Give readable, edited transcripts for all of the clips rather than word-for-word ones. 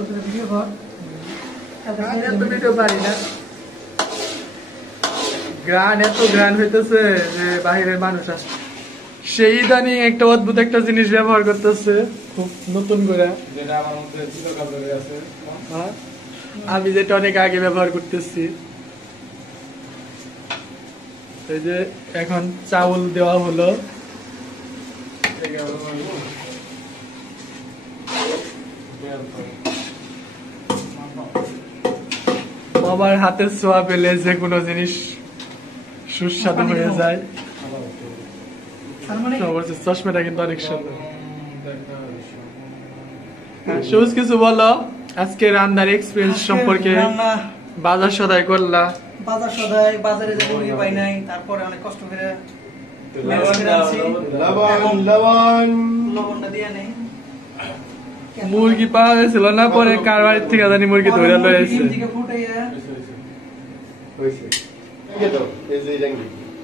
করে ভিডিও কর এত ভিডিও পারি না এত গ্রান হইতেছে যে বাহিরের মানুষ আসে সেই ইদানিং একটা অদ্ভুত একটা জিনিস ব্যবহার করতেছে খুব নতুন করে যেটা আমার মধ্যে চিরকাল ধরে আছে আমি যেটা অনেক আগে ব্যবহার করতেছি এই যে এখন চাউল দেওয়া হলো বাবার হাতের ছোঁয়া পেলে যে কোনো জিনিস সুস্বাদু হয়ে যায় চশমাটা কিন্তু অনেক সুন্দর সবুজ কিছু বলো আজকে রান্নার এক্সপিরিয়েন্স সম্পর্কে বাজার সদাই করলা বাজার সদাই বাজারে যে মুরগি পাই নাই তারপরে অনেক কষ্ট করে লবণটা দিয়ে নেই মুরগি পাওয়া গেছিল না পরে কার বাড়ির থেকে জানি মুরগি ধরে লয়েছে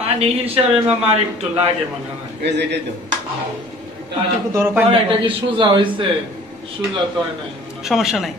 পানি হিসাবে মামার একটু লাগে মনে হয় এটা কি সোজা হয়েছে সোজা তো হয় নাই সমস্যা নাই